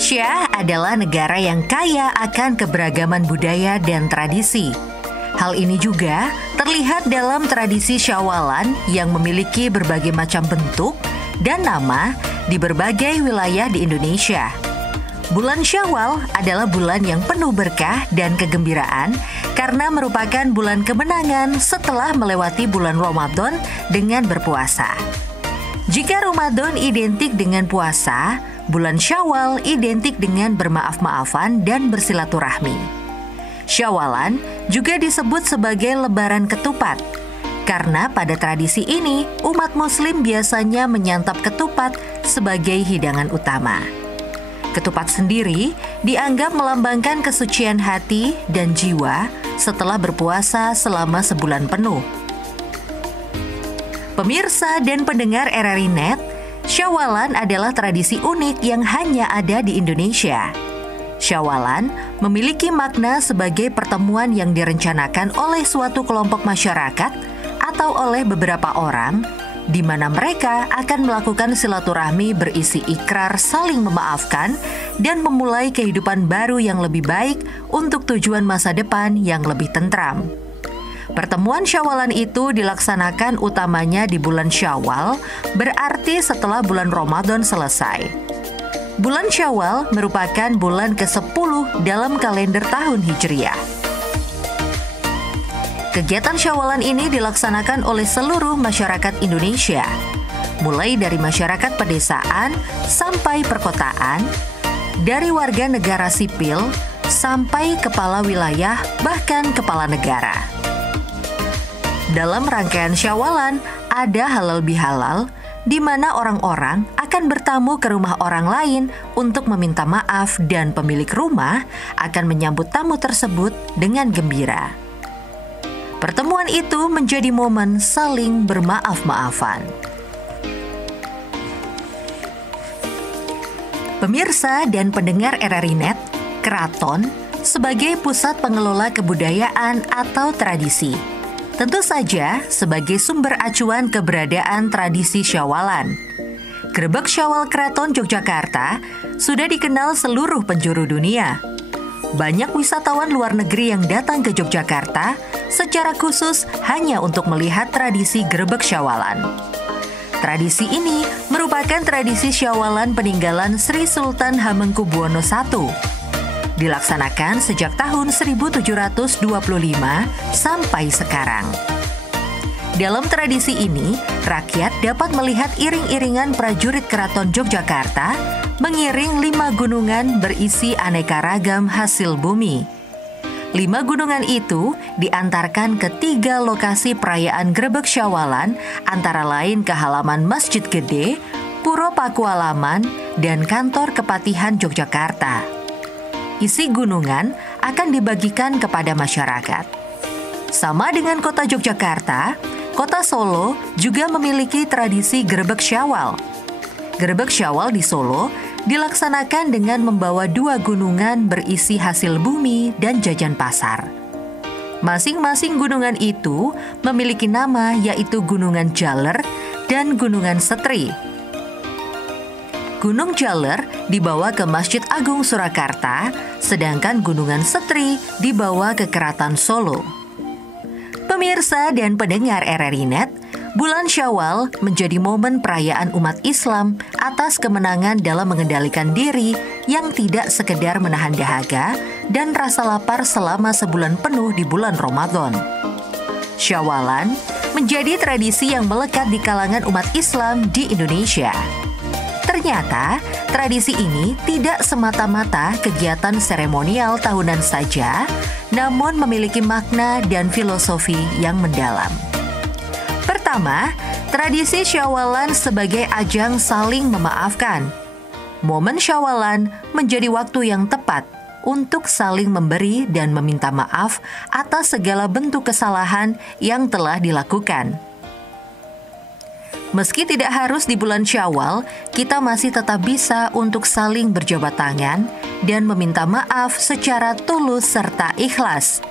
Indonesia adalah negara yang kaya akan keberagaman budaya dan tradisi. Hal ini juga terlihat dalam tradisi Syawalan yang memiliki berbagai macam bentuk dan nama di berbagai wilayah di Indonesia. Bulan Syawal adalah bulan yang penuh berkah dan kegembiraan karena merupakan bulan kemenangan setelah melewati bulan Ramadan dengan berpuasa. Jika Ramadan identik dengan puasa, bulan Syawal identik dengan bermaaf-maafan dan bersilaturahmi. Syawalan juga disebut sebagai Lebaran Ketupat, karena pada tradisi ini umat Muslim biasanya menyantap ketupat sebagai hidangan utama. Ketupat sendiri dianggap melambangkan kesucian hati dan jiwa setelah berpuasa selama sebulan penuh. Pemirsa dan pendengar RRI Net, Syawalan adalah tradisi unik yang hanya ada di Indonesia. Syawalan memiliki makna sebagai pertemuan yang direncanakan oleh suatu kelompok masyarakat atau oleh beberapa orang, di mana mereka akan melakukan silaturahmi berisi ikrar saling memaafkan dan memulai kehidupan baru yang lebih baik untuk tujuan masa depan yang lebih tentram. Pertemuan Syawalan itu dilaksanakan utamanya di bulan Syawal, berarti setelah bulan Ramadan selesai. Bulan Syawal merupakan bulan ke-10 dalam kalender tahun Hijriah. Kegiatan Syawalan ini dilaksanakan oleh seluruh masyarakat Indonesia, mulai dari masyarakat pedesaan sampai perkotaan, dari warga negara sipil sampai kepala wilayah bahkan kepala negara. Dalam rangkaian Syawalan ada halal bihalal, di mana orang-orang akan bertamu ke rumah orang lain untuk meminta maaf dan pemilik rumah akan menyambut tamu tersebut dengan gembira. Pertemuan itu menjadi momen saling bermaaf-maafan. Pemirsa dan pendengar RRI Net, keraton sebagai pusat pengelola kebudayaan atau tradisi, tentu saja sebagai sumber acuan keberadaan tradisi Syawalan. Grebeg Syawal Keraton Yogyakarta sudah dikenal seluruh penjuru dunia. Banyak wisatawan luar negeri yang datang ke Yogyakarta secara khusus hanya untuk melihat tradisi Grebeg Syawalan. Tradisi ini merupakan tradisi Syawalan peninggalan Sri Sultan Hamengkubuwono I. Dilaksanakan sejak tahun 1725 sampai sekarang. Dalam tradisi ini, rakyat dapat melihat iring-iringan prajurit Keraton Yogyakarta mengiring 5 gunungan berisi aneka ragam hasil bumi. 5 gunungan itu diantarkan ke 3 lokasi perayaan Grebeg Syawalan, antara lain ke halaman Masjid Gede, Puro Pakualaman, dan kantor Kepatihan Yogyakarta. Isi gunungan akan dibagikan kepada masyarakat. Sama dengan kota Yogyakarta, kota Solo juga memiliki tradisi Grebeg Syawal. Grebeg Syawal di Solo dilaksanakan dengan membawa 2 gunungan berisi hasil bumi dan jajan pasar. Masing-masing gunungan itu memiliki nama, yaitu Gunungan Jaler dan Gunungan Setri. Gunung Jaler dibawa ke Masjid Agung Surakarta, sedangkan Gunungan Setri dibawa ke Keraton Solo. Pemirsa dan pendengar RRI Net, bulan Syawal menjadi momen perayaan umat Islam atas kemenangan dalam mengendalikan diri yang tidak sekedar menahan dahaga dan rasa lapar selama sebulan penuh di bulan Ramadan. Syawalan menjadi tradisi yang melekat di kalangan umat Islam di Indonesia. Ternyata, tradisi ini tidak semata-mata kegiatan seremonial tahunan saja, namun memiliki makna dan filosofi yang mendalam. Pertama, tradisi Syawalan sebagai ajang saling memaafkan. Momen Syawalan menjadi waktu yang tepat untuk saling memberi dan meminta maaf atas segala bentuk kesalahan yang telah dilakukan. Meski tidak harus di bulan Syawal, kita masih tetap bisa untuk saling berjabat tangan dan meminta maaf secara tulus serta ikhlas.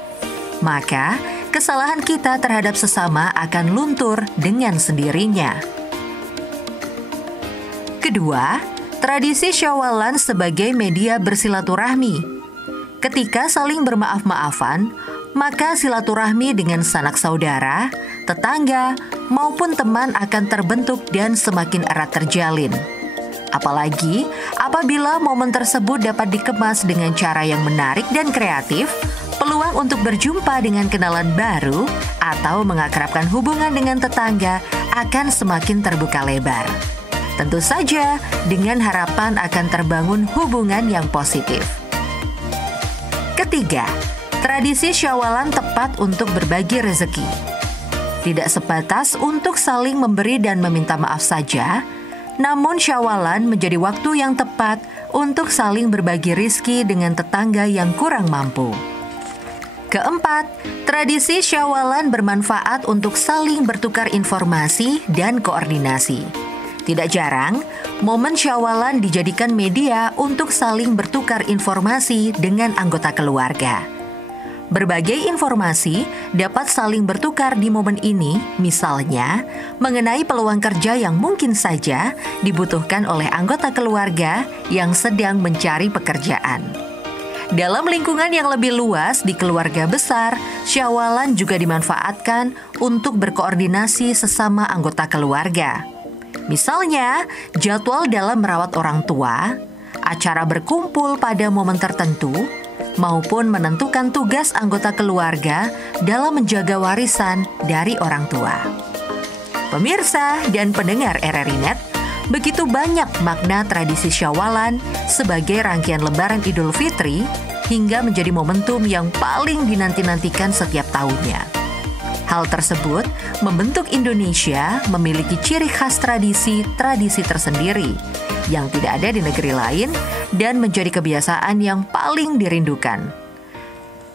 Maka, kesalahan kita terhadap sesama akan luntur dengan sendirinya. Kedua, tradisi Syawalan sebagai media bersilaturahmi. Ketika saling bermaaf-maafan, maka silaturahmi dengan sanak saudara, tetangga, maupun teman akan terbentuk dan semakin erat terjalin. Apalagi apabila momen tersebut dapat dikemas dengan cara yang menarik dan kreatif, peluang untuk berjumpa dengan kenalan baru atau mengakrabkan hubungan dengan tetangga akan semakin terbuka lebar. Tentu saja dengan harapan akan terbangun hubungan yang positif. Ketiga, tradisi Syawalan tepat untuk berbagi rezeki. Tidak sebatas untuk saling memberi dan meminta maaf saja, namun Syawalan menjadi waktu yang tepat untuk saling berbagi rizki dengan tetangga yang kurang mampu. Keempat, tradisi Syawalan bermanfaat untuk saling bertukar informasi dan koordinasi. Tidak jarang, momen Syawalan dijadikan media untuk saling bertukar informasi dengan anggota keluarga. Berbagai informasi dapat saling bertukar di momen ini, misalnya mengenai peluang kerja yang mungkin saja dibutuhkan oleh anggota keluarga yang sedang mencari pekerjaan. Dalam lingkungan yang lebih luas di keluarga besar, Syawalan juga dimanfaatkan untuk berkoordinasi sesama anggota keluarga. Misalnya, jadwal dalam merawat orang tua, acara berkumpul pada momen tertentu, maupun menentukan tugas anggota keluarga dalam menjaga warisan dari orang tua. Pemirsa dan pendengar RRI Net, begitu banyak makna tradisi Syawalan sebagai rangkaian Lebaran Idul Fitri hingga menjadi momentum yang paling dinanti-nantikan setiap tahunnya. Hal tersebut membentuk Indonesia memiliki ciri khas tradisi tersendiri yang tidak ada di negeri lain dan menjadi kebiasaan yang paling dirindukan.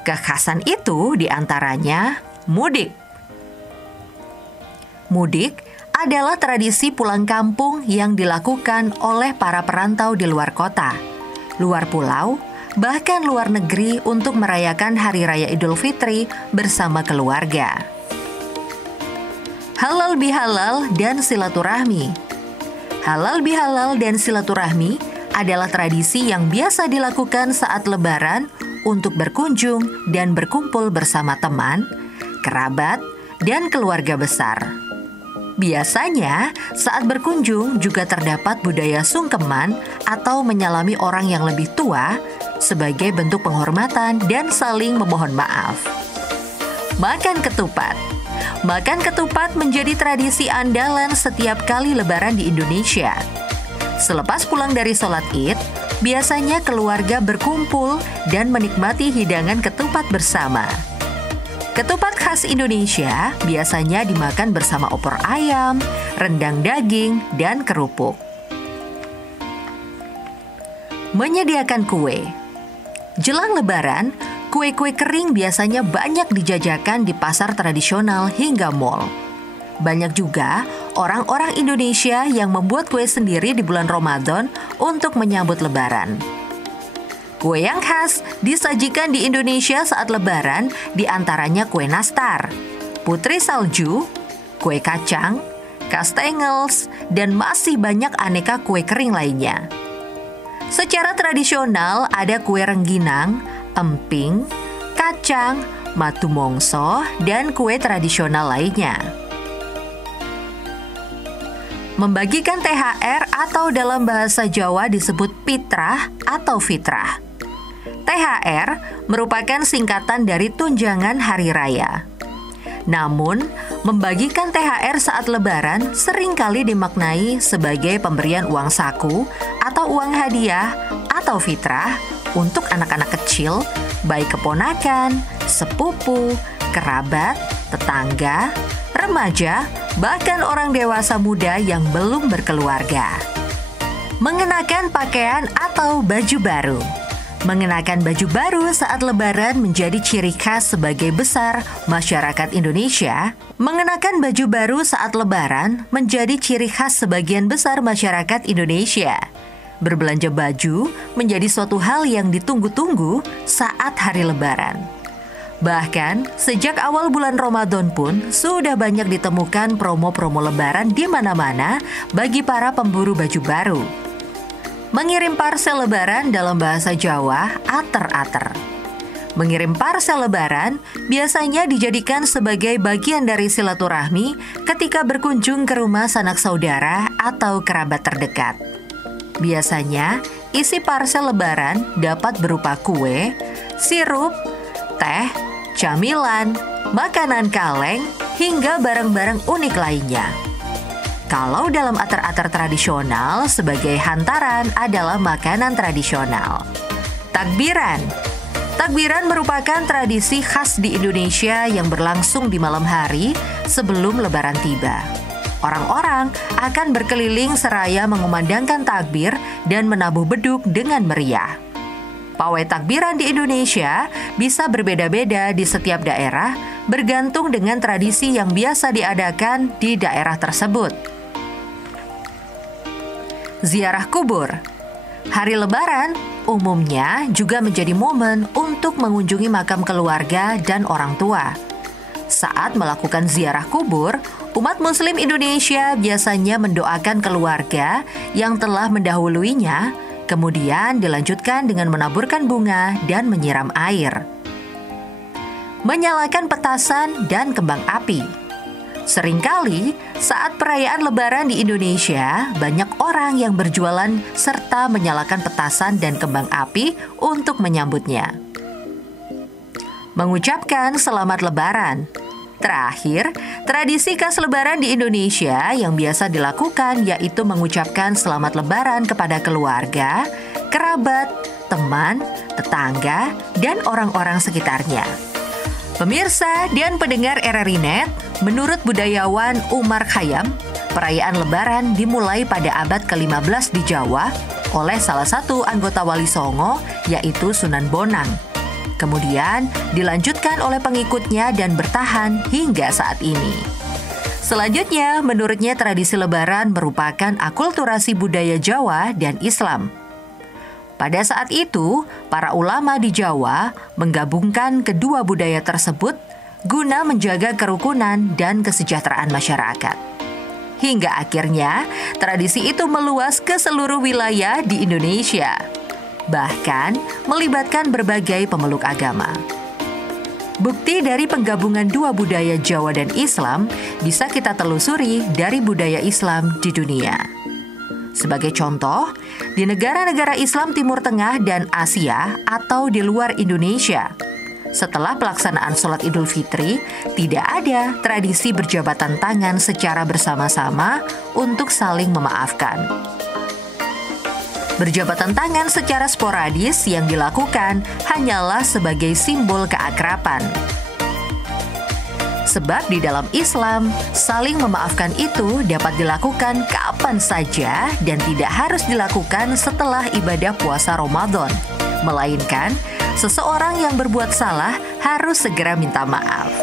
Kekhasan itu diantaranya mudik. Mudik adalah tradisi pulang kampung yang dilakukan oleh para perantau di luar kota, luar pulau, bahkan luar negeri untuk merayakan Hari Raya Idul Fitri bersama keluarga. Halal bihalal dan silaturahmi. Halal bihalal dan silaturahmi adalah tradisi yang biasa dilakukan saat Lebaran untuk berkunjung dan berkumpul bersama teman, kerabat, dan keluarga besar. Biasanya, saat berkunjung juga terdapat budaya sungkeman atau menyalami orang yang lebih tua sebagai bentuk penghormatan dan saling memohon maaf. Makan ketupat. Makan ketupat menjadi tradisi andalan setiap kali Lebaran di Indonesia. Selepas pulang dari sholat Id, biasanya keluarga berkumpul dan menikmati hidangan ketupat bersama. Ketupat khas Indonesia biasanya dimakan bersama opor ayam, rendang daging, dan kerupuk. Menyediakan kue. Jelang Lebaran, kue-kue kering biasanya banyak dijajakan di pasar tradisional hingga mal. Banyak juga orang-orang Indonesia yang membuat kue sendiri di bulan Ramadan untuk menyambut Lebaran. Kue yang khas disajikan di Indonesia saat Lebaran diantaranya kue nastar, putri salju, kue kacang, kastengels, dan masih banyak aneka kue kering lainnya. Secara tradisional ada kue rengginang, emping, kacang, matu mongso, dan kue tradisional lainnya. Membagikan THR atau dalam bahasa Jawa disebut pitrah atau fitrah. THR merupakan singkatan dari tunjangan hari raya. Namun, membagikan THR saat Lebaran seringkali dimaknai sebagai pemberian uang saku atau uang hadiah atau fitrah untuk anak-anak kecil, baik keponakan, sepupu, kerabat, tetangga, remaja, bahkan orang dewasa muda yang belum berkeluarga. Mengenakan pakaian atau baju baru. Mengenakan baju baru saat Lebaran menjadi ciri khas sebagai besar masyarakat Indonesia. Mengenakan baju baru saat Lebaran menjadi ciri khas sebagian besar masyarakat Indonesia. Berbelanja baju menjadi suatu hal yang ditunggu-tunggu saat hari Lebaran. Bahkan, sejak awal bulan Ramadan pun sudah banyak ditemukan promo-promo Lebaran di mana-mana bagi para pemburu baju baru. Mengirim parsel lebaran dalam bahasa Jawa, ater-ater. Mengirim parsel lebaran biasanya dijadikan sebagai bagian dari silaturahmi ketika berkunjung ke rumah sanak saudara atau kerabat terdekat. Biasanya, isi parsel lebaran dapat berupa kue, sirup, teh, camilan, makanan kaleng, hingga barang-barang unik lainnya. Kalau dalam ater-ater tradisional, sebagai hantaran adalah makanan tradisional. Takbiran. Takbiran merupakan tradisi khas di Indonesia yang berlangsung di malam hari sebelum Lebaran tiba. Orang-orang akan berkeliling seraya mengumandangkan takbir dan menabuh beduk dengan meriah. Pawai takbiran di Indonesia bisa berbeda-beda di setiap daerah, bergantung dengan tradisi yang biasa diadakan di daerah tersebut. Ziarah kubur. Hari Lebaran umumnya juga menjadi momen untuk mengunjungi makam keluarga dan orang tua. Saat melakukan ziarah kubur, umat Muslim Indonesia biasanya mendoakan keluarga yang telah mendahuluinya, kemudian dilanjutkan dengan menaburkan bunga dan menyiram air. Menyalakan petasan dan kembang api. Seringkali saat perayaan Lebaran di Indonesia, banyak orang yang berjualan serta menyalakan petasan dan kembang api untuk menyambutnya. Mengucapkan selamat Lebaran. Terakhir, tradisi khas Lebaran di Indonesia yang biasa dilakukan yaitu mengucapkan selamat Lebaran kepada keluarga, kerabat, teman, tetangga, dan orang-orang sekitarnya. Pemirsa dan pendengar RRI Net, menurut budayawan Umar Khayyam, perayaan Lebaran dimulai pada abad ke-15 di Jawa oleh salah satu anggota Wali Songo, yaitu Sunan Bonang. Kemudian dilanjutkan oleh pengikutnya dan bertahan hingga saat ini. Selanjutnya, menurutnya tradisi Lebaran merupakan akulturasi budaya Jawa dan Islam. Pada saat itu, para ulama di Jawa menggabungkan kedua budaya tersebut guna menjaga kerukunan dan kesejahteraan masyarakat. Hingga akhirnya, tradisi itu meluas ke seluruh wilayah di Indonesia, bahkan melibatkan berbagai pemeluk agama. Bukti dari penggabungan dua budaya Jawa dan Islam bisa kita telusuri dari budaya Islam di dunia. Sebagai contoh, di negara-negara Islam Timur Tengah dan Asia atau di luar Indonesia, setelah pelaksanaan sholat Idul Fitri, tidak ada tradisi berjabatan tangan secara bersama-sama untuk saling memaafkan. Berjabatan tangan secara sporadis yang dilakukan hanyalah sebagai simbol keakraban. Sebab di dalam Islam, saling memaafkan itu dapat dilakukan kapan saja dan tidak harus dilakukan setelah ibadah puasa Ramadan. Melainkan, seseorang yang berbuat salah harus segera minta maaf.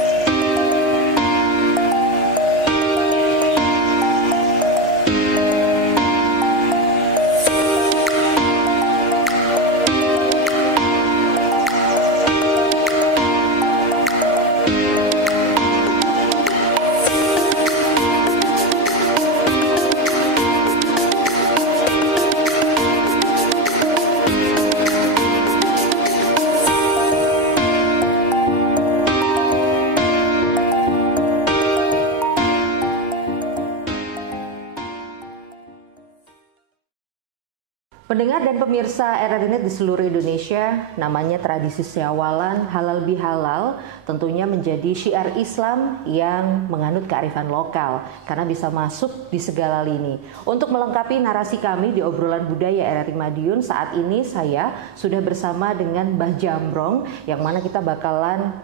Pendengar dan pemirsa RRI Net di seluruh Indonesia, namanya tradisi Syawalan halal bihalal tentunya menjadi syiar Islam yang menganut kearifan lokal karena bisa masuk di segala lini. Untuk melengkapi narasi kami di obrolan budaya RRI Madiun, saat ini saya sudah bersama dengan Mbah Jambrong yang mana kita bakalan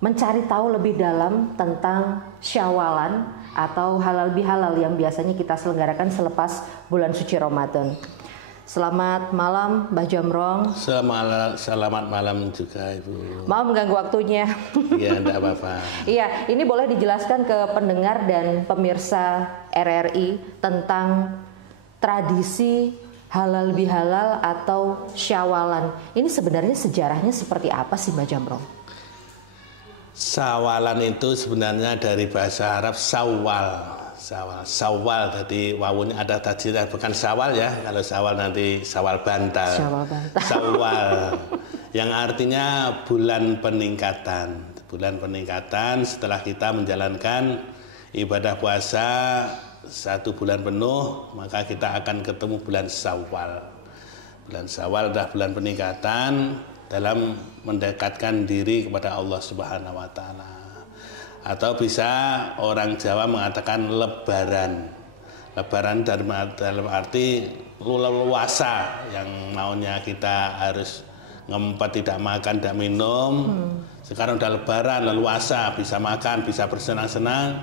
mencari tahu lebih dalam tentang Syawalan atau halal bihalal yang biasanya kita selenggarakan selepas bulan suci Ramadan. Selamat malam Mbah Jambrong. Selamat malam juga Ibu. Maaf mengganggu waktunya. Iya, enggak apa-apa. Iya, ini boleh dijelaskan ke pendengar dan pemirsa RRI tentang tradisi halal bihalal atau Syawalan. Ini sebenarnya sejarahnya seperti apa sih Mbah Jambrong? Syawalan itu sebenarnya dari bahasa Arab Syawal. Syawal, jadi wawunya ada tajwidnya, bukan Syawal ya. Kalau Syawal nanti Syawal bantal. Syawal yang artinya bulan peningkatan. Bulan peningkatan setelah kita menjalankan ibadah puasa 1 bulan penuh, maka kita akan ketemu bulan Syawal. Bulan Syawal adalah bulan peningkatan dalam mendekatkan diri kepada Allah Subhanahu wa taala. Atau bisa orang Jawa mengatakan lebaran. Lebaran dalam arti leluasa, yang maunya kita harus ngempet, tidak makan, tidak minum. Sekarang udah lebaran, leluasa, bisa makan, bisa bersenang-senang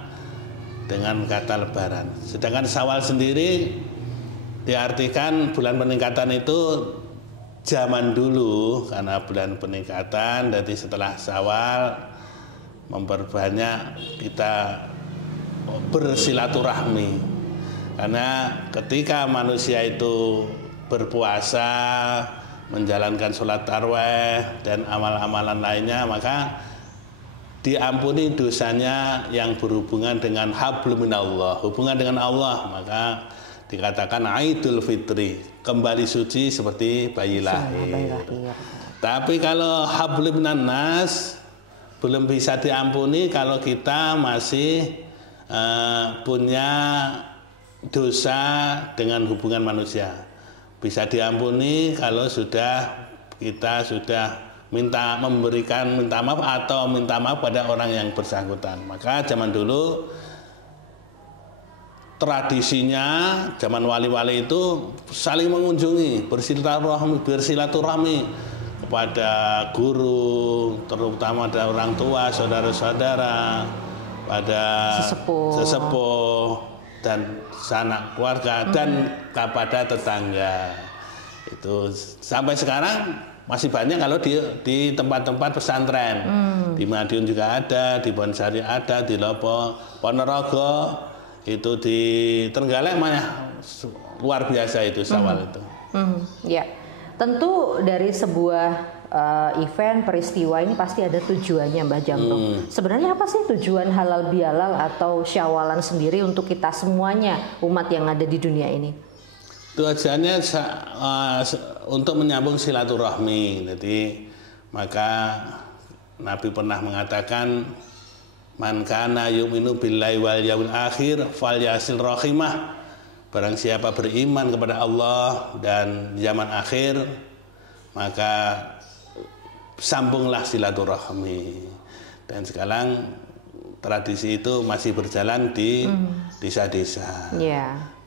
dengan kata lebaran. Sedangkan Syawal sendiri diartikan bulan peningkatan itu zaman dulu, karena bulan peningkatan, jadi setelah Syawal memperbanyak kita bersilaturahmi, karena ketika manusia itu berpuasa, menjalankan sholat tarawih dan amal-amalan lainnya, maka diampuni dosanya yang berhubungan dengan hablum minallah, hubungan dengan Allah, maka dikatakan Idul Fitri, kembali suci seperti bayi lahir. Tapi kalau hablum minan nas belum bisa diampuni kalau kita masih punya dosa dengan hubungan manusia. Bisa diampuni kalau kita sudah minta maaf atau minta maaf pada orang yang bersangkutan. Maka zaman dulu tradisinya, zaman wali-wali itu saling mengunjungi, bersilaturahmi kepada guru, terutama ada orang tua, saudara-saudara, pada sesepuh dan sanak keluarga, dan kepada tetangga. Itu sampai sekarang masih banyak kalau di tempat-tempat pesantren. Di Madiun juga ada, di Bonsari ada, di Lopo, Ponorogo, itu di Trenggalek mana luar biasa itu Syawal itu. Ya. Tentu dari sebuah event peristiwa ini pasti ada tujuannya, Mbah Jamrong. Sebenarnya apa sih tujuan halal bihalal atau Syawalan sendiri untuk kita semuanya umat yang ada di dunia ini? Tujuannya untuk menyambung silaturahmi. Jadi maka Nabi pernah mengatakan, man kana yu'minu billahi wal yaumil akhir falyasil rahimah. Barang siapa beriman kepada Allah dan zaman akhir, maka sambunglah silaturahmi. Dan sekarang tradisi itu masih berjalan di desa-desa.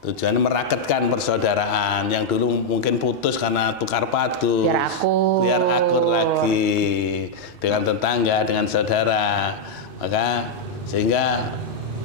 Tujuannya merakatkan persaudaraan yang dulu mungkin putus karena tukar padu, biar akur lagi dengan tetangga, dengan saudara. Maka sehingga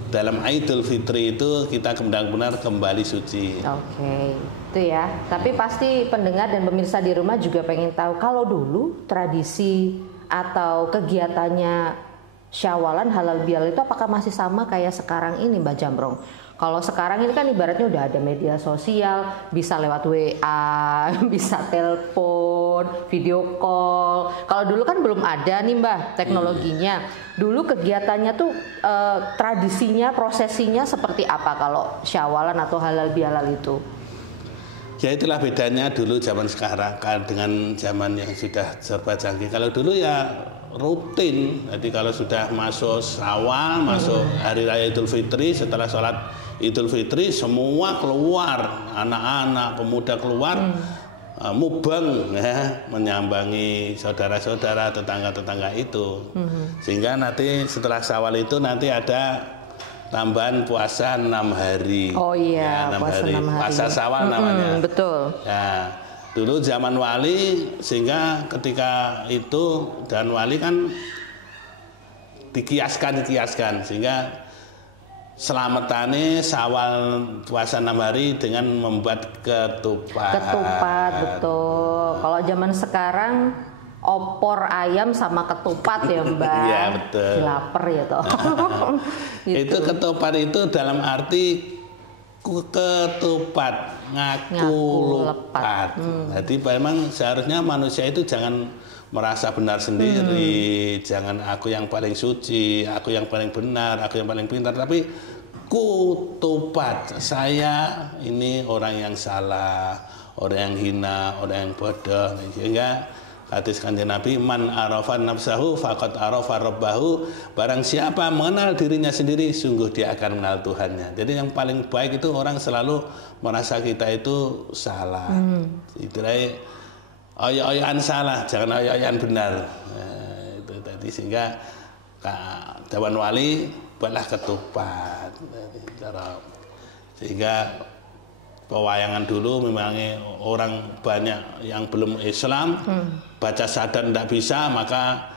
dalam Idul Fitri itu kita benar-benar kembali suci. Oke, itu ya. Tapi pasti pendengar dan pemirsa di rumah juga pengen tahu, kalau dulu tradisi atau kegiatannya Syawalan halal bihalal itu apakah masih sama kayak sekarang ini, Mbak Jamrong? Kalau sekarang ini kan ibaratnya udah ada media sosial, bisa lewat WA, bisa telepon, video call. Kalau dulu kan belum ada nih, Mbah, teknologinya. Dulu kegiatannya tuh tradisinya, prosesinya seperti apa kalau Syawalan atau halal bihalal itu? Ya itulah bedanya dulu zaman sekarang kan dengan zaman yang sudah serba canggih. Kalau dulu ya rutin. Jadi kalau sudah masuk Syawal, masuk hari raya Idul Fitri, setelah sholat Idul Fitri semua keluar, anak-anak, pemuda keluar, mubang ya, menyambangi saudara-saudara, tetangga-tetangga itu. Sehingga nanti setelah Syawal itu nanti ada tambahan puasa 6 hari. Oh iya, ya, 6 puasa hari. 6 hari. Puasa Syawal namanya. Betul. Ya, dulu zaman wali, sehingga ketika itu dan wali kan dikiaskan, sehingga selamatane Syawal puasa 6 hari dengan membuat ketupat. Ketupat, betul. Kalau zaman sekarang opor ayam sama ketupat ya, Mbak. Iya, betul. Lapar ya toh. Gitu. Itu ketupat itu dalam arti ketupat, ngaku lepat. Jadi memang seharusnya manusia itu jangan merasa benar sendiri, jangan aku yang paling suci, aku yang paling benar, aku yang paling pintar, tapi kutupat. Saya ini orang yang salah, orang yang hina, orang yang bodoh. Sehingga hadis Kanjeng Nabi, man arafa nafsahu faqad arafa rabbahu. Barang siapa mengenal dirinya sendiri, sungguh dia akan mengenal Tuhannya. Jadi yang paling baik itu orang selalu merasa kita itu salah. Itu oyo-oyoan salah, jangan oyo-oyoan benar. Itu tadi, sehingga Dewan Wali buatlah ketupat. Sehingga pewayangan dulu memangnya orang banyak yang belum Islam, baca syahadat tidak bisa, maka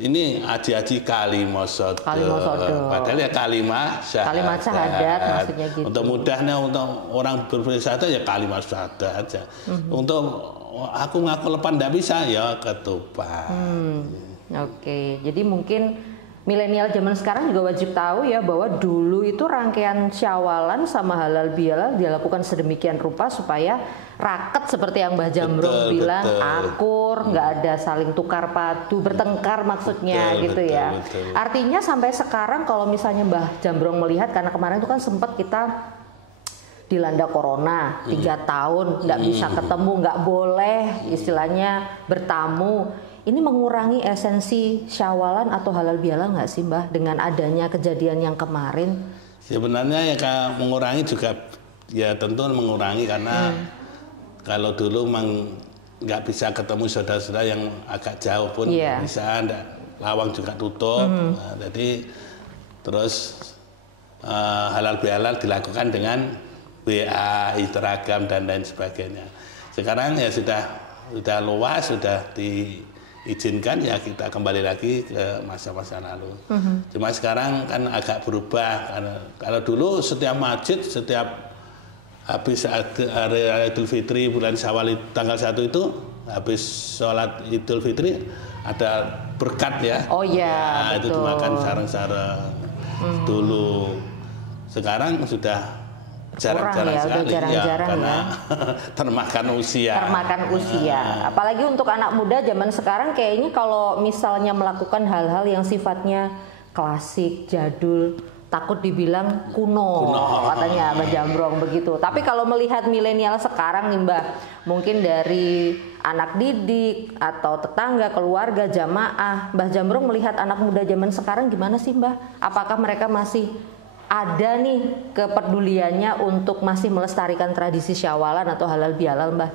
ini aji-aji kalimosodo. Padahal ya kalimat syahadat maksudnya gitu. Untuk mudahnya untuk orang bersyahadat ya kalimat syahadat aja. Untuk aku ngaku lepan tidak bisa ya ketupat. Oke, jadi mungkin milenial zaman sekarang juga wajib tahu ya bahwa dulu itu rangkaian syawalan sama halal bihalal dilakukan sedemikian rupa supaya raket seperti yang Mbah Jambrong bilang, akur, nggak ada saling tukar padu, bertengkar maksudnya gitu ya. Artinya sampai sekarang kalau misalnya Mbah Jambrong melihat, karena kemarin itu kan sempat kita dilanda corona 3 tahun, nggak bisa ketemu, nggak boleh istilahnya bertamu. Ini mengurangi esensi syawalan atau halal bihalal nggak sih Mbah dengan adanya kejadian yang kemarin? Sebenarnya ya mengurangi juga, ya tentu mengurangi karena kalau dulu memang nggak bisa ketemu saudara-saudara yang agak jauh pun bisa, lawang juga tutup. Nah, jadi terus halal bihalal dilakukan dengan WA, Instagram dan lain sebagainya. Sekarang ya sudah luas, sudah diizinkan, ya kita kembali lagi ke masa-masa lalu. Cuma sekarang kan agak berubah, karena kalau dulu setiap masjid, setiap habis hari Idul Fitri bulan Syawal tanggal 1 itu, habis sholat Idul Fitri ada berkat ya. Oh iya, itu dimakan sareng-sareng dulu. Sekarang sudah jarang-jarang sekali ya, karena termakan usia. Apalagi untuk anak muda zaman sekarang kayaknya kalau misalnya melakukan hal-hal yang sifatnya klasik, jadul, takut dibilang kuno. Katanya Mbah Jambrong begitu. Tapi kalau melihat milenial sekarang nih Mbah, mungkin dari anak didik atau tetangga, keluarga, jamaah, Mbah Jambrong melihat anak muda zaman sekarang gimana sih Mbah? Apakah mereka masih ada nih kepeduliannya untuk masih melestarikan tradisi syawalan atau halal bihalal Mbah?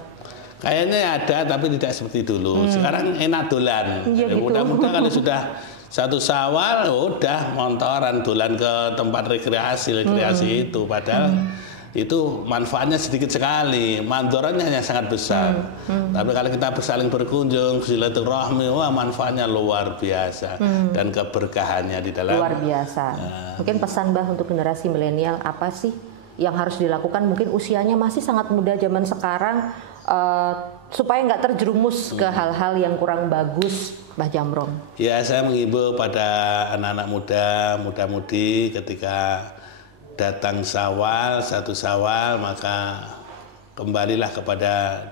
Kayaknya ada, tapi tidak seperti dulu. Sekarang enak dolan. Iya, gitu. Mudah-mudahan kalau sudah 1 Syawal udah montoran dolan ke tempat rekreasi itu, padahal itu manfaatnya sedikit sekali, mandoranya hanya sangat besar. Tapi kalau kita saling berkunjung, silaturahmi, wah manfaatnya luar biasa, dan keberkahannya di dalam luar biasa. Mungkin pesan Mbah untuk generasi milenial apa sih yang harus dilakukan? Mungkin usianya masih sangat muda zaman sekarang, supaya nggak terjerumus ke hal-hal yang kurang bagus, Mbah Jambrong. Ya, saya mengimbau pada anak-anak muda-mudi ketika datang Syawal, 1 Syawal, maka kembalilah kepada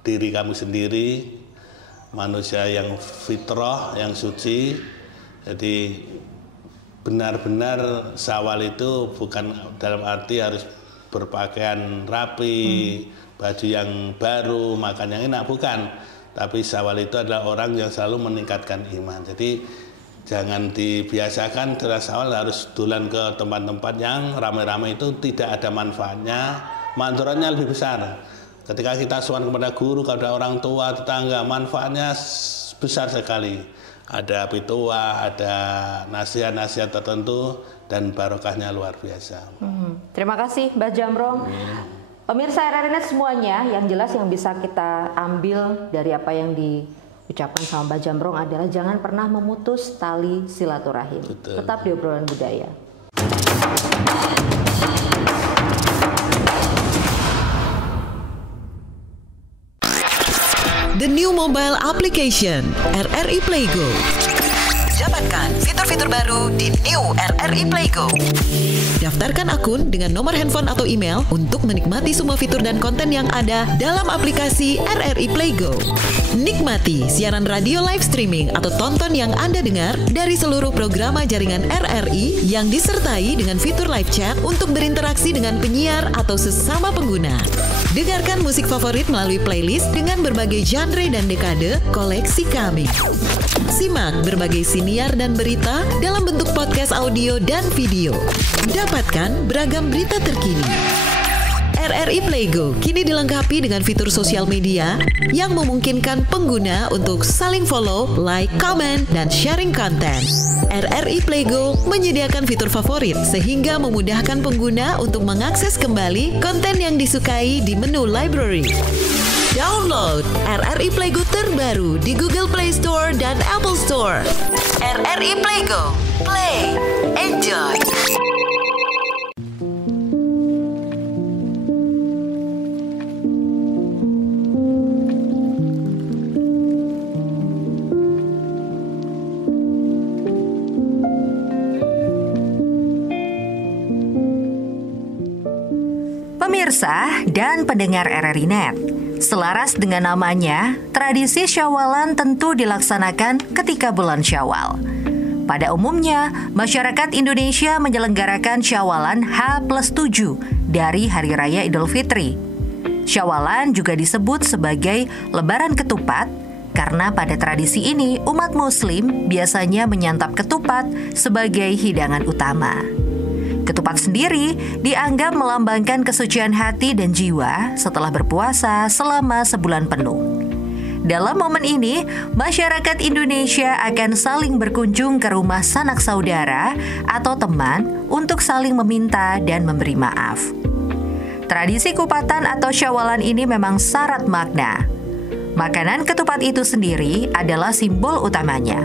diri kamu sendiri, manusia yang fitrah, yang suci. Jadi benar-benar Syawal itu bukan dalam arti harus berpakaian rapi, baju yang baru, makan yang enak, bukan. Tapi Syawal itu adalah orang yang selalu meningkatkan iman. Jadi jangan dibiasakan setelah Syawal harus dolan ke tempat-tempat yang ramai-ramai, itu tidak ada manfaatnya, manfaatnya lebih besar. Ketika kita sowan kepada guru, kepada orang tua, tetangga, manfaatnya besar sekali. Ada pituah, ada nasihat-nasihat tertentu, dan barokahnya luar biasa. Terima kasih Mbah Jambrong. Pemirsa RRI semuanya, yang jelas yang bisa kita ambil dari apa yang diucapkan sama Mbah Jambrong adalah jangan pernah memutus tali silaturahim. Betul. Tetap di obrolan budaya. The new mobile application RRI Playgo. Dapatkan fitur-fitur baru di New RRI Play Go. Daftarkan akun dengan nomor handphone atau email untuk menikmati semua fitur dan konten yang ada dalam aplikasi RRI Play Go. Nikmati siaran radio live streaming atau tonton yang Anda dengar dari seluruh program jaringan RRI yang disertai dengan fitur live chat untuk berinteraksi dengan penyiar atau sesama pengguna. Dengarkan musik favorit melalui playlist dengan berbagai genre dan dekade koleksi kami. Simak berbagai siniar dan berita dalam bentuk podcast audio dan video. Dapatkan beragam berita terkini. RRI Play Go kini dilengkapi dengan fitur sosial media yang memungkinkan pengguna untuk saling follow, like, comment, dan sharing konten. RRI Play Go menyediakan fitur favorit sehingga memudahkan pengguna untuk mengakses kembali konten yang disukai di menu library. Download RRI Play Go terbaru di Google Play Store dan Apple Store. RRI Play Go, play, enjoy. Pemirsa dan pendengar RRI Net, selaras dengan namanya, tradisi Syawalan tentu dilaksanakan ketika bulan Syawal. Pada umumnya, masyarakat Indonesia menyelenggarakan Syawalan H+7 dari Hari Raya Idul Fitri. Syawalan juga disebut sebagai Lebaran Ketupat karena pada tradisi ini umat Muslim biasanya menyantap ketupat sebagai hidangan utama. Ketupat sendiri dianggap melambangkan kesucian hati dan jiwa setelah berpuasa selama sebulan penuh. Dalam momen ini, masyarakat Indonesia akan saling berkunjung ke rumah sanak saudara atau teman untuk saling meminta dan memberi maaf. Tradisi kupatan atau Syawalan ini memang syarat makna. Makanan ketupat itu sendiri adalah simbol utamanya.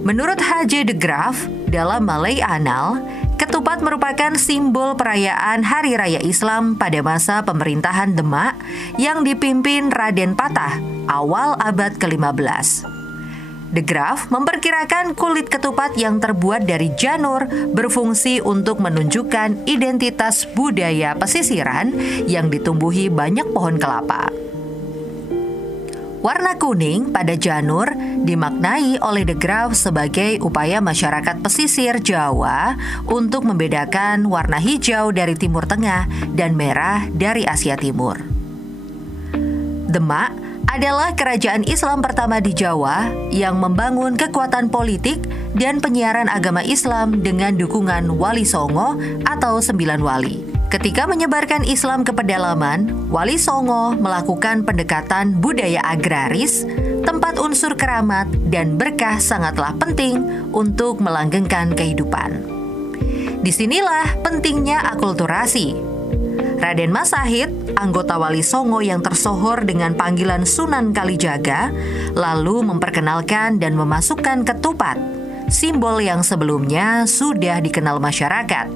Menurut H.J. de Graaf dalam Malay Annal, ketupat merupakan simbol perayaan Hari Raya Islam pada masa pemerintahan Demak yang dipimpin Raden Patah awal abad ke-15. De Graaf memperkirakan kulit ketupat yang terbuat dari janur berfungsi untuk menunjukkan identitas budaya pesisiran yang ditumbuhi banyak pohon kelapa. Warna kuning pada janur dimaknai oleh De Graaf sebagai upaya masyarakat pesisir Jawa untuk membedakan warna hijau dari Timur Tengah dan merah dari Asia Timur. Demak adalah kerajaan Islam pertama di Jawa yang membangun kekuatan politik dan penyiaran agama Islam dengan dukungan Wali Songo atau 9 wali. Ketika menyebarkan Islam ke pedalaman, Wali Songo melakukan pendekatan budaya agraris, tempat unsur keramat dan berkah sangatlah penting untuk melanggengkan kehidupan. Disinilah pentingnya akulturasi. Raden Masahid, anggota Wali Songo yang tersohor dengan panggilan Sunan Kalijaga, lalu memperkenalkan dan memasukkan ketupat, simbol yang sebelumnya sudah dikenal masyarakat.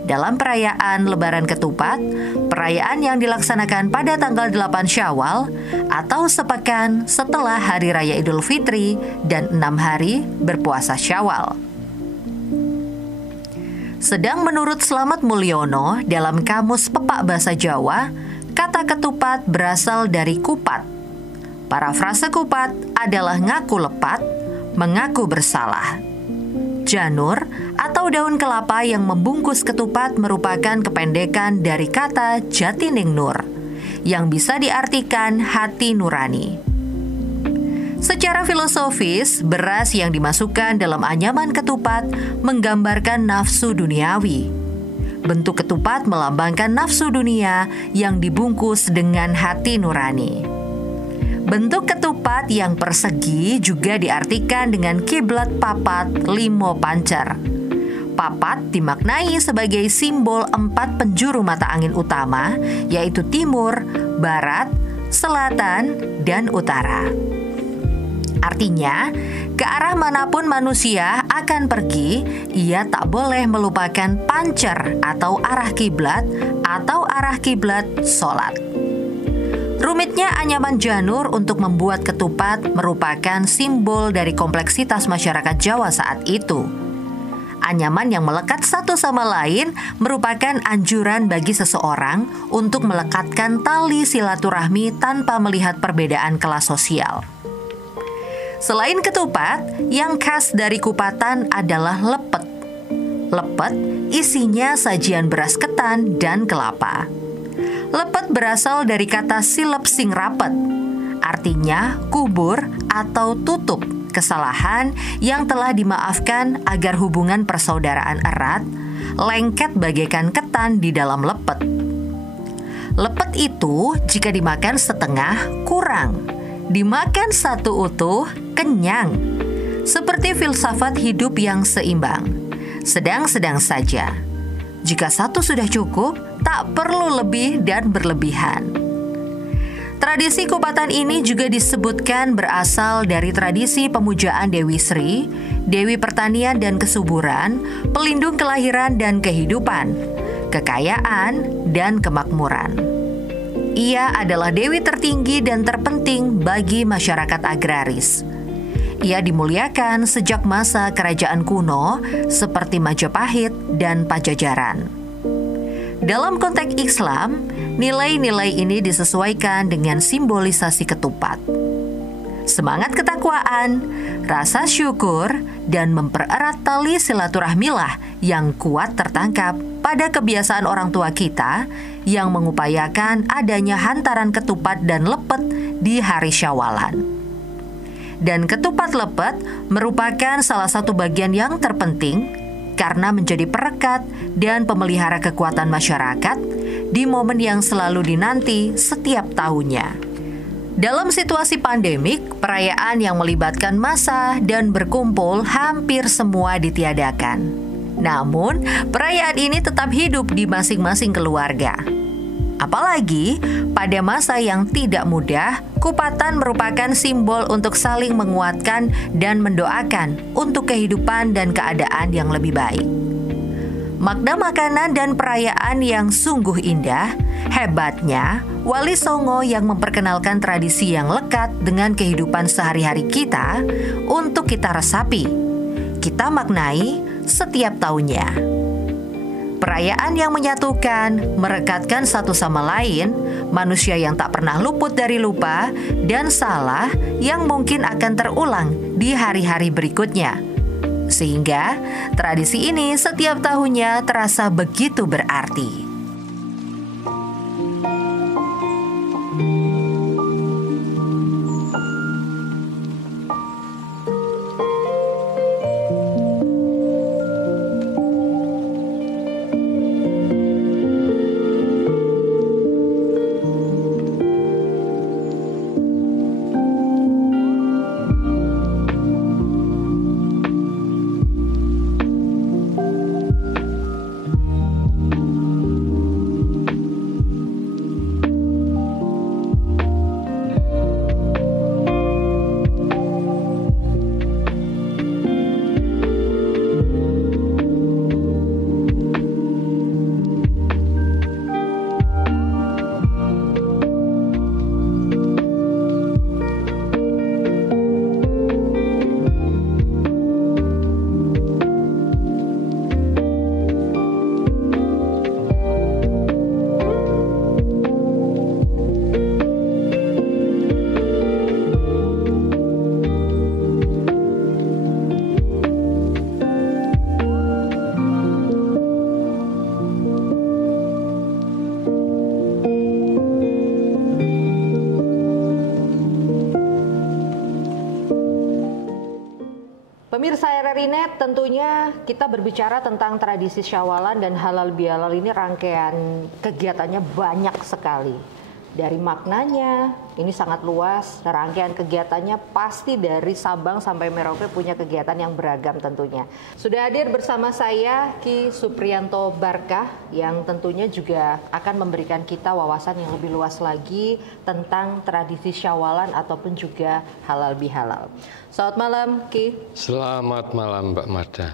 Dalam perayaan Lebaran Ketupat, perayaan yang dilaksanakan pada tanggal 8 Syawal atau sepekan setelah Hari Raya Idul Fitri dan 6 hari berpuasa Syawal. Sedang menurut Slamet Mulyono dalam Kamus Pepak Bahasa Jawa, kata ketupat berasal dari kupat. Parafrase kupat adalah ngaku lepat, mengaku bersalah. Janur atau daun kelapa yang membungkus ketupat merupakan kependekan dari kata Jatining Nur, yang bisa diartikan hati nurani. Secara filosofis, beras yang dimasukkan dalam anyaman ketupat menggambarkan nafsu duniawi. Bentuk ketupat melambangkan nafsu dunia yang dibungkus dengan hati nurani. Bentuk ketupat yang persegi juga diartikan dengan kiblat papat limo pancer. Papat dimaknai sebagai simbol 4 penjuru mata angin utama, yaitu timur, barat, selatan, dan utara. Artinya, ke arah manapun manusia akan pergi, ia tak boleh melupakan pancer atau arah kiblat sholat. Rumitnya anyaman janur untuk membuat ketupat merupakan simbol dari kompleksitas masyarakat Jawa saat itu. Anyaman yang melekat satu sama lain merupakan anjuran bagi seseorang untuk melekatkan tali silaturahmi tanpa melihat perbedaan kelas sosial. Selain ketupat, yang khas dari Kupatan adalah lepet. Lepet isinya sajian beras ketan dan kelapa. Lepet berasal dari kata silep sing rapet, artinya kubur atau tutup kesalahan yang telah dimaafkan agar hubungan persaudaraan erat, lengket bagaikan ketan di dalam lepet. Lepet itu jika dimakan setengah kurang, dimakan satu utuh kenyang. Seperti filsafat hidup yang seimbang, sedang-sedang saja. Jika satu sudah cukup, tak perlu lebih dan berlebihan. Tradisi Kupatan ini juga disebutkan berasal dari tradisi pemujaan Dewi Sri, Dewi Pertanian dan Kesuburan, pelindung kelahiran dan kehidupan, kekayaan dan kemakmuran. Ia adalah dewi tertinggi dan terpenting bagi masyarakat agraris. Ia dimuliakan sejak masa kerajaan kuno seperti Majapahit dan Pajajaran. Dalam konteks Islam, nilai-nilai ini disesuaikan dengan simbolisasi ketupat. Semangat ketakwaan, rasa syukur, dan mempererat tali silaturahmilah yang kuat tertangkap pada kebiasaan orang tua kita yang mengupayakan adanya hantaran ketupat dan lepet di hari Syawalan. Dan ketupat lepet merupakan salah satu bagian yang terpenting karena menjadi perekat dan pemelihara kekuatan masyarakat di momen yang selalu dinanti setiap tahunnya. Dalam situasi pandemik, perayaan yang melibatkan massa dan berkumpul hampir semua ditiadakan. Namun, perayaan ini tetap hidup di masing-masing keluarga. Apalagi pada masa yang tidak mudah, Kupatan merupakan simbol untuk saling menguatkan dan mendoakan untuk kehidupan dan keadaan yang lebih baik. Makna makanan dan perayaan yang sungguh indah, hebatnya Wali Songo yang memperkenalkan tradisi yang lekat dengan kehidupan sehari-hari kita untuk kita resapi, kita maknai setiap tahunnya. Perayaan yang menyatukan, merekatkan satu sama lain, manusia yang tak pernah luput dari lupa, dan salah yang mungkin akan terulang di hari-hari berikutnya. Sehingga tradisi ini setiap tahunnya terasa begitu berarti. Pemirsa RRI.net, tentunya kita berbicara tentang tradisi Syawalan dan halal bihalal ini rangkaian kegiatannya banyak sekali. Dari maknanya, ini sangat luas, rangkaian kegiatannya pasti dari Sabang sampai Merauke punya kegiatan yang beragam tentunya. Sudah hadir bersama saya Ki Supriyanto Barkah yang tentunya juga akan memberikan kita wawasan yang lebih luas lagi tentang tradisi Syawalan ataupun juga halal bihalal. Selamat malam Ki. Selamat malam Mbak Marda.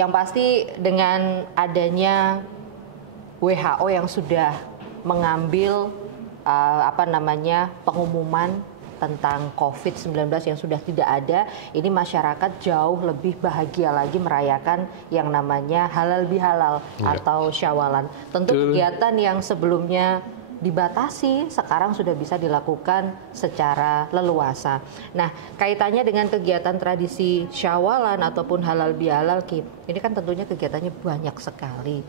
Yang pasti dengan adanya WHO yang sudah mengambil pengumuman tentang COVID-19 yang sudah tidak ada, ini masyarakat jauh lebih bahagia lagi merayakan yang namanya halal bihalal atau syawalan. Tentu kegiatan yang sebelumnya dibatasi sekarang sudah bisa dilakukan secara leluasa. Nah, kaitannya dengan kegiatan tradisi syawalan ataupun halal bihalal, Ki, ini kan tentunya kegiatannya banyak sekali.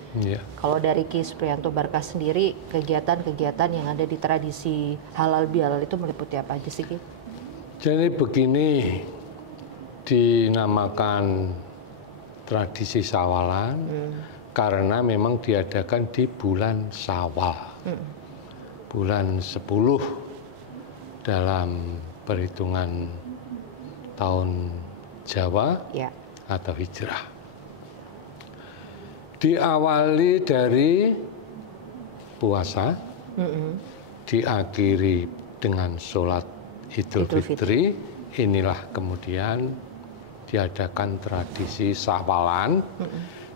Kalau dari Ki Supriyanto Barkas sendiri, kegiatan-kegiatan yang ada di tradisi halal bihalal itu meliputi apa aja sih, Ki? Jadi begini, dinamakan tradisi syawalan karena memang diadakan di bulan Syawal. Bulan 10 dalam perhitungan tahun Jawa atau Hijrah. Diawali dari puasa, diakhiri dengan sholat Idul Fitri. Inilah kemudian diadakan tradisi syawalan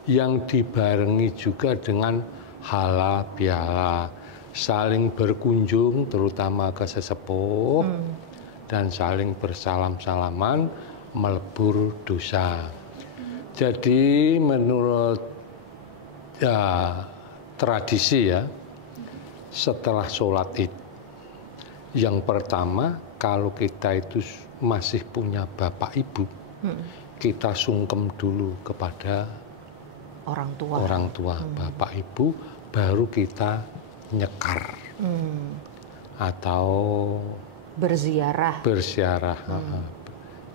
yang dibarengi juga dengan halal bihalal, saling berkunjung terutama ke sesepuh dan saling bersalam-salaman melebur dosa. Jadi menurut tradisi setelah sholat Id, yang pertama kalau kita itu masih punya bapak ibu, kita sungkem dulu kepada orang tua bapak ibu, baru kita nyekar atau berziarah,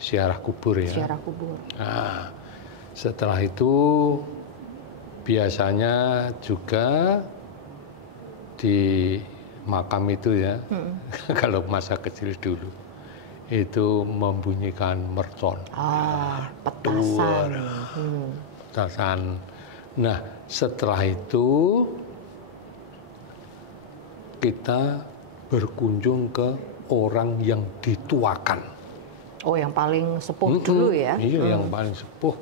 ziarah kubur ya. Ziarah kubur. Nah, setelah itu biasanya juga di makam itu ya, kalau masa kecil dulu itu membunyikan mercon. Petasan. Petasan. Nah, setelah itu kita berkunjung ke orang yang dituakan. Oh, yang paling sepuh dulu ya? Iya, yang paling sepuh.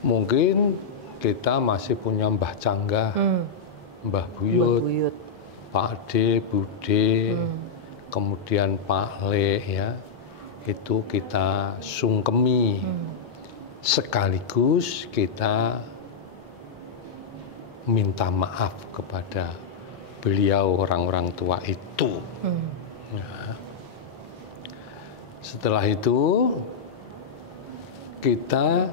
Mungkin kita masih punya Mbah Canggah, Mbah Buyut, Pak D, Bude, kemudian Pak Le ya. Itu kita sungkemi. Sekaligus kita minta maaf kepada beliau, orang-orang tua itu. Nah, setelah itu kita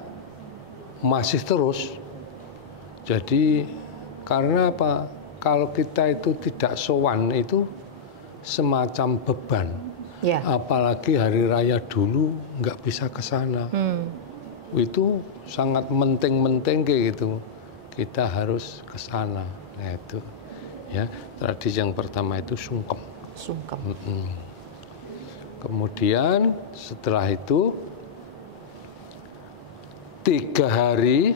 masih terus. Jadi karena apa? Kalau kita itu tidak sowan itu semacam beban. Apalagi hari raya dulu nggak bisa ke sana. Itu sangat menting-menting kayak gitu. Kita harus ke sana. Nah, itu. Ya, tradisi yang pertama itu sungkem. Kemudian setelah itu 3 hari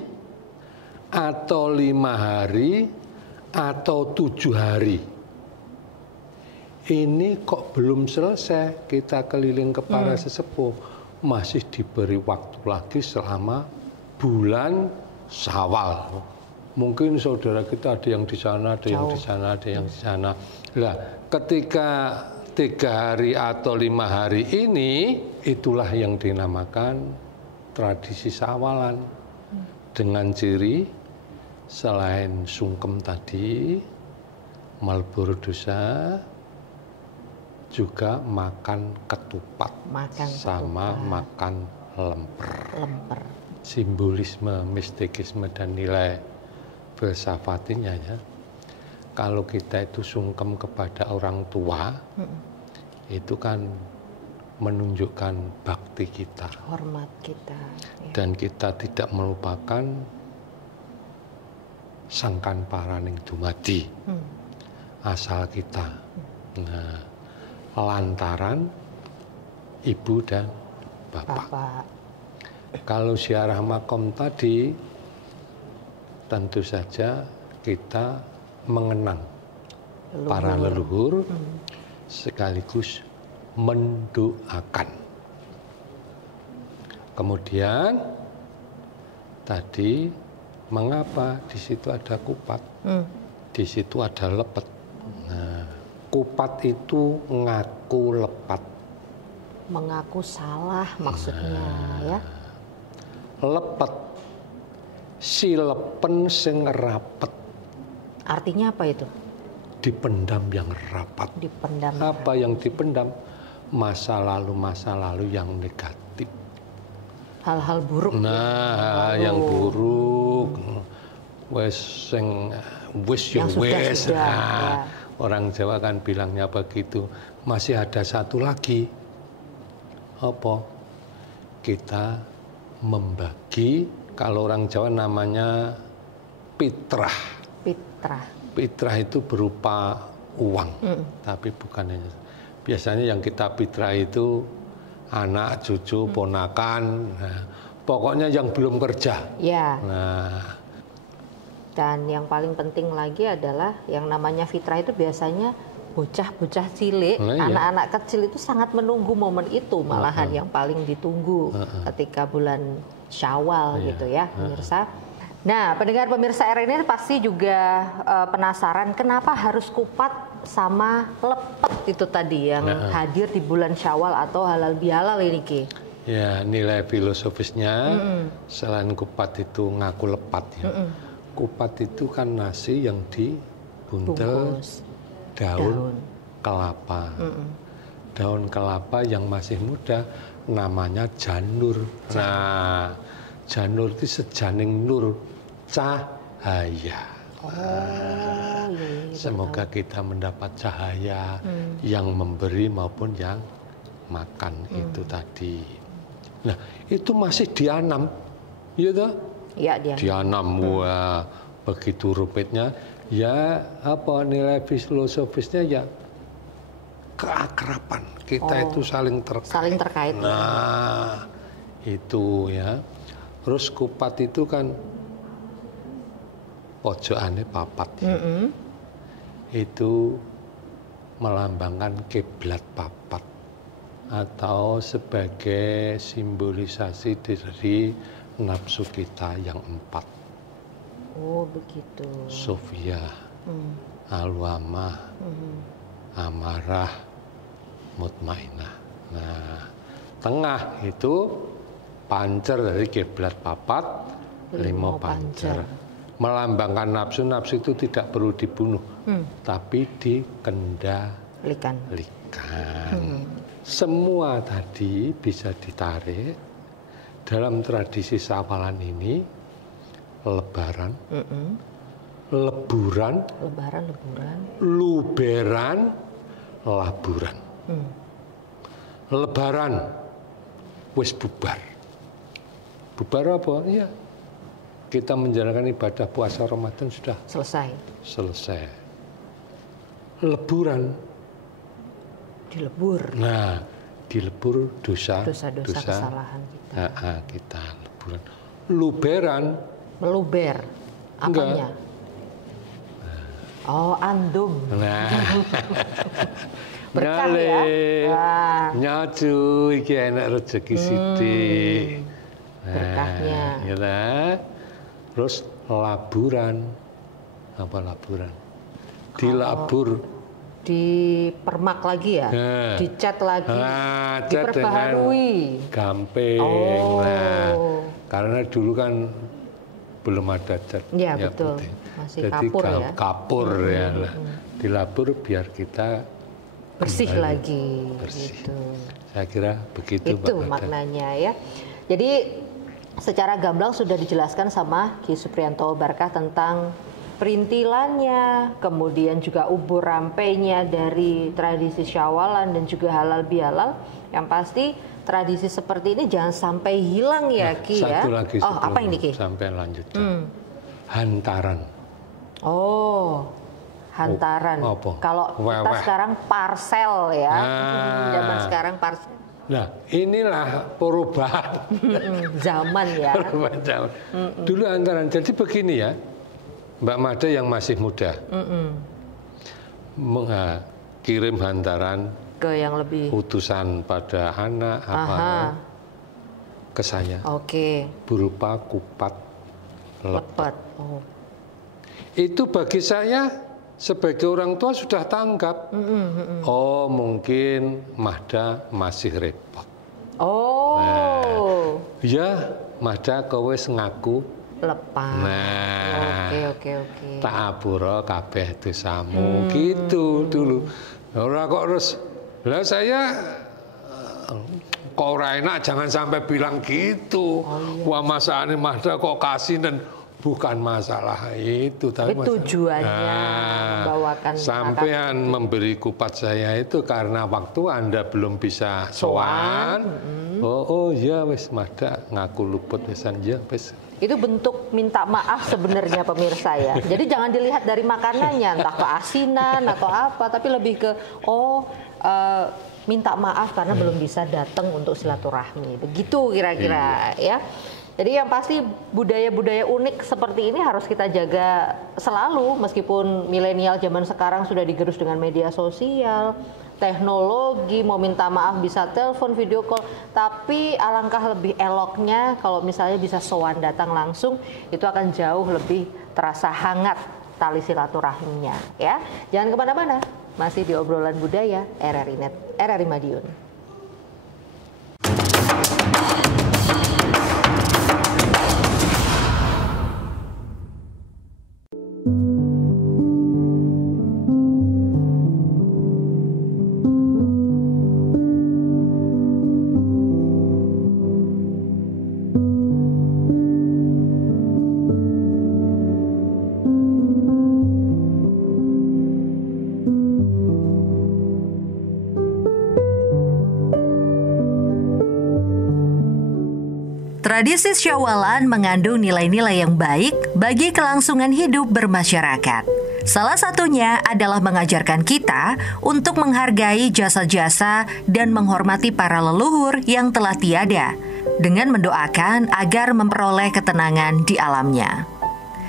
atau 5 hari atau 7 hari. Ini kok belum selesai, kita keliling ke para sesepuh, masih diberi waktu lagi selama bulan Syawal. Mungkin saudara kita ada yang di sana, ada yang di sana, ada yang di sana. Nah, ketika 3 hari atau 5 hari ini, itulah yang dinamakan tradisi syawalan. Dengan ciri selain sungkem tadi, melebur dosa, juga makan ketupat, makan lemper. Simbolisme, mistikisme dan nilai filsafatinya ya. Kalau kita itu sungkem kepada orang tua, itu kan menunjukkan bakti kita, hormat kita, dan kita tidak melupakan sangkan paraning dumadi, asal kita. Nah, lantaran ibu dan bapak. Kalau ziarah makom tadi, tentu saja kita mengenang para leluhur, sekaligus mendoakan. Kemudian tadi mengapa di situ ada kupat, di situ ada lepet. Nah, kupat itu ngaku lepat. Mengaku salah maksudnya ya. Lepet, silepen sing rapet. Artinya apa itu? Dipendam yang rapat. Dipendam. Apa yang dipendam? Masa lalu yang negatif. Hal-hal buruk. Nah, yang buruk. Wes yo wes. Nah, orang Jawa kan bilangnya begitu. Masih ada satu lagi. Apa? Kita membagi, kalau orang Jawa namanya fitrah. Fitrah itu berupa uang, tapi bukan hanya. Biasanya yang kita fitrah itu anak, cucu, ponakan, nah, pokoknya yang belum kerja. Ya. Nah. Dan yang paling penting lagi adalah yang namanya fitrah itu biasanya bocah-bocah cilik, anak-anak kecil itu sangat menunggu momen itu, malahan yang paling ditunggu ketika bulan Syawal gitu ya, pemirsa. Nah, pendengar pemirsa RRI ini pasti juga penasaran kenapa harus kupat sama lepet itu tadi yang hadir di bulan Syawal atau halal bihalal ini, Ki. Ya, nilai filosofisnya selain kupat itu ngaku lepat ya. Kupat itu kan nasi yang dibuntel daun kelapa. Daun kelapa yang masih muda namanya janur. Nah, janur itu sejaning nur, cahaya. Semoga kita mendapat cahaya yang memberi maupun yang makan itu tadi. Nah, itu masih dianam, ya toh? Ya, dianam. Wah, begitu rumitnya. Ya, apa nilai filosofisnya ya keakraban kita itu saling terkait. Saling terkait. Nah, itu ya. Terus kupat itu kan pojokane papat. Itu melambangkan kiblat papat atau sebagai simbolisasi dari nafsu kita yang 4. Oh, begitu. Sofia, alwamah, amarah, mutmainah. Nah, tengah itu pancer dari kiblat papat, 5 pancer. Melambangkan nafsu. Nafsu itu tidak perlu dibunuh, tapi dikendalikan. Semua tadi bisa ditarik dalam tradisi Syawalan ini. Lebaran, leburan, luberan, laburan. Lebaran, wis bubar. Bubar apa? Ya, kita menjalankan ibadah puasa Ramadan sudah selesai. Leburan, dilebur. Nah, dilebur dosa kesalahan kita leburan. Luberan, meluber. Apanya? Oh, andum. Nah. Berkah ya. Nyaju iki enak rezeki sithik. Berkahnya. Ya. Terus laburan. Apa laburan? Dilabur. Dipermak lagi ya? Dicat lagi. Diperbaharui. Gamping. Nah, karena dulu kan belum ada cat. Ya, betul. Masih jadi kapur ya. Dilabur biar kita bersih lagi. Bersih. Gitu. Saya kira begitu. Itu maknanya ya. Jadi secara gamblang sudah dijelaskan sama Ki Supriyanto Barkah tentang perintilannya, kemudian juga ubur rampenya dari tradisi Syawalan dan juga halal bihalal. Yang pasti tradisi seperti ini jangan sampai hilang ya, Ki ya. Satu lagi apa ini, Ki? Sampai lanjutkan. Hantaran. Oh, hantaran. Kalau kita sekarang parcel ya. Zaman sekarang parcel. Nah, inilah perubahan zaman ya. Perubahan zaman. Dulu hantaran. Jadi begini ya, Mbak Mada yang masih muda, kirim hantaran ke yang lebih utusan pada anak ke saya. Berupa kupat lepet. Itu bagi saya sebagai orang tua sudah tanggap. Oh, mungkin Mahda masih repot. Oh. Nah, ya, Mahda kowe ngaku lepas. Nah, oke. tak aburo kabeh dosamu gitu dulu. Ora kok terus, lah saya kok ora enak, jangan sampai bilang gitu. Wah, masalahnya Mahda kok kasih, dan bukan masalah itu, tapi tujuannya membawakan sampean memberi kupat saya itu karena waktu Anda belum bisa sowan. Oh ya wis Mahda ngaku luput wisan ya wis. Itu bentuk minta maaf sebenarnya pemirsa ya. Jadi jangan dilihat dari makanannya, entah keasinan atau apa, tapi lebih ke minta maaf karena belum bisa datang untuk silaturahmi. Begitu kira-kira ya. Jadi yang pasti budaya-budaya unik seperti ini harus kita jaga selalu, meskipun milenial zaman sekarang sudah digerus dengan media sosial, teknologi, mau minta maaf bisa telepon, video call, tapi alangkah lebih eloknya kalau misalnya bisa sowan datang langsung, itu akan jauh lebih terasa hangat tali silaturahminya ya. Jangan kemana-mana, masih di obrolan budaya RRI Net, RRI Madiun. Tradisi Syawalan mengandung nilai-nilai yang baik bagi kelangsungan hidup bermasyarakat. Salah satunya adalah mengajarkan kita untuk menghargai jasa-jasa dan menghormati para leluhur yang telah tiada, dengan mendoakan agar memperoleh ketenangan di alamnya.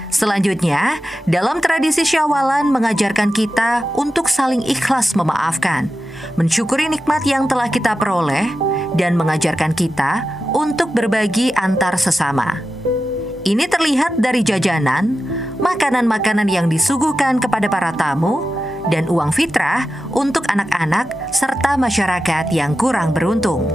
Selanjutnya, dalam tradisi Syawalan mengajarkan kita untuk saling ikhlas memaafkan, mensyukuri nikmat yang telah kita peroleh, dan mengajarkan kita untuk berbagi antar sesama. Ini terlihat dari jajanan, makanan-makanan yang disuguhkan kepada para tamu, dan uang fitrah untuk anak-anak serta masyarakat yang kurang beruntung.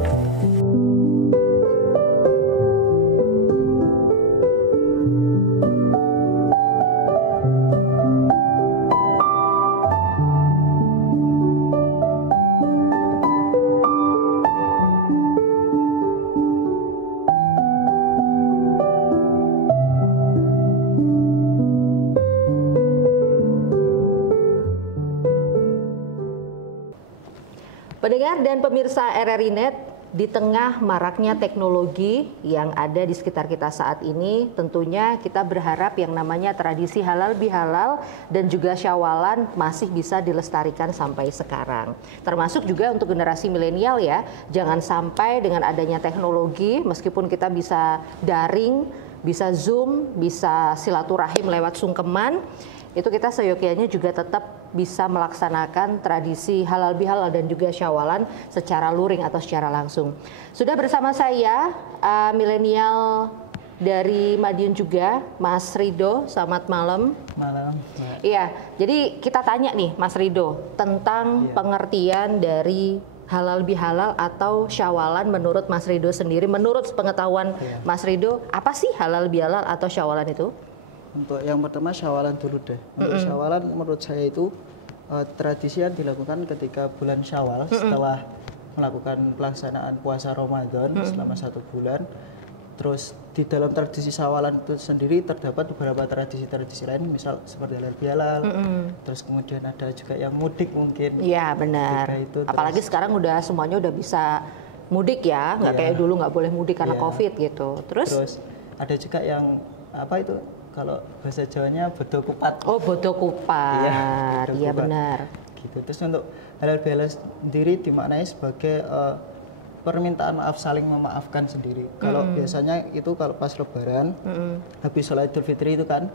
Pendengar dan pemirsa RRI Net, di tengah maraknya teknologi yang ada di sekitar kita saat ini, tentunya kita berharap yang namanya tradisi halal bihalal dan juga Syawalan masih bisa dilestarikan sampai sekarang. Termasuk juga untuk generasi milenial ya, jangan sampai dengan adanya teknologi, meskipun kita bisa daring, bisa Zoom, bisa silaturahim lewat sungkeman, itu kita seyogyanya juga tetap bisa melaksanakan tradisi halal bihalal dan juga Syawalan secara luring atau secara langsung. Sudah bersama saya milenial dari Madiun juga, Mas Rido. Selamat malam. Malam. Iya, jadi kita tanya nih Mas Rido tentang pengertian dari halal bihalal atau Syawalan menurut Mas Rido sendiri. Menurut pengetahuan Mas Rido, apa sih halal bihalal atau Syawalan itu? Untuk yang pertama Syawalan dulu deh. Untuk Syawalan menurut saya itu tradisi yang dilakukan ketika bulan Syawal setelah melakukan pelaksanaan puasa Ramadan selama 1 bulan. Terus di dalam tradisi Syawalan itu sendiri terdapat beberapa tradisi-tradisi lain, misal seperti halal bihalal. Terus kemudian ada juga yang mudik mungkin. Iya benar. Itu, apalagi sekarang udah semuanya udah bisa mudik ya, nggak kayak dulu nggak boleh mudik karena COVID gitu. Terus ada juga yang apa itu? Kalau bahasa Jawanya bodo kupat. Oh, bodo kupat. Iya benar. Gitu. Terus untuk halal bihalal sendiri dimaknai sebagai permintaan maaf, saling memaafkan sendiri. Kalau biasanya itu kalau pas Lebaran, habis sholat Idul Fitri itu kan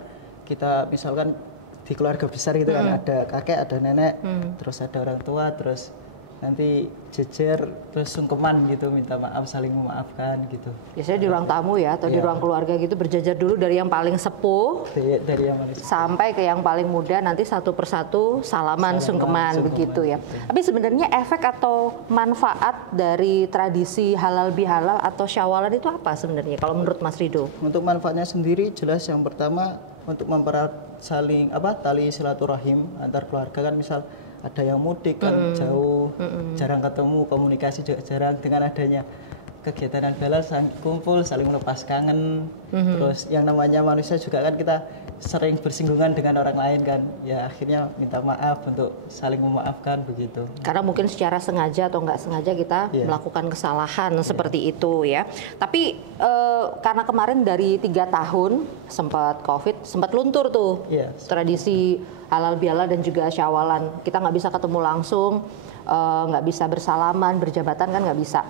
kita misalkan di keluarga besar gitu kan ada kakek, ada nenek, terus ada orang tua, terus nanti jejer terus sungkeman gitu, minta maaf, saling memaafkan gitu. Biasanya di ruang tamu ya atau di ruang keluarga gitu berjajar dulu dari yang paling sepuh dari yang paling sepuh sampai ke yang paling muda, nanti satu persatu salaman sungkeman begitu ya. Tapi sebenarnya efek atau manfaat dari tradisi halal bihalal atau syawalan itu apa sebenarnya kalau menurut Mas Rido? Untuk manfaatnya sendiri jelas yang pertama untuk mempererat tali silaturahim antar keluarga kan, misal ada yang mudik kan jauh, jarang ketemu, komunikasi juga jarang. Dengan adanya kegiatan halal kumpul, saling melepas kangen. Terus yang namanya manusia juga kan kita sering bersinggungan dengan orang lain kan, ya akhirnya minta maaf untuk saling memaafkan begitu. Karena mungkin secara sengaja atau nggak sengaja kita melakukan kesalahan seperti itu ya. Tapi karena kemarin dari 3 tahun sempat COVID, sempat luntur tuh tradisi halal bihalal dan juga syawalan. Kita nggak bisa ketemu langsung, nggak bisa bersalaman, berjabatan kan nggak bisa.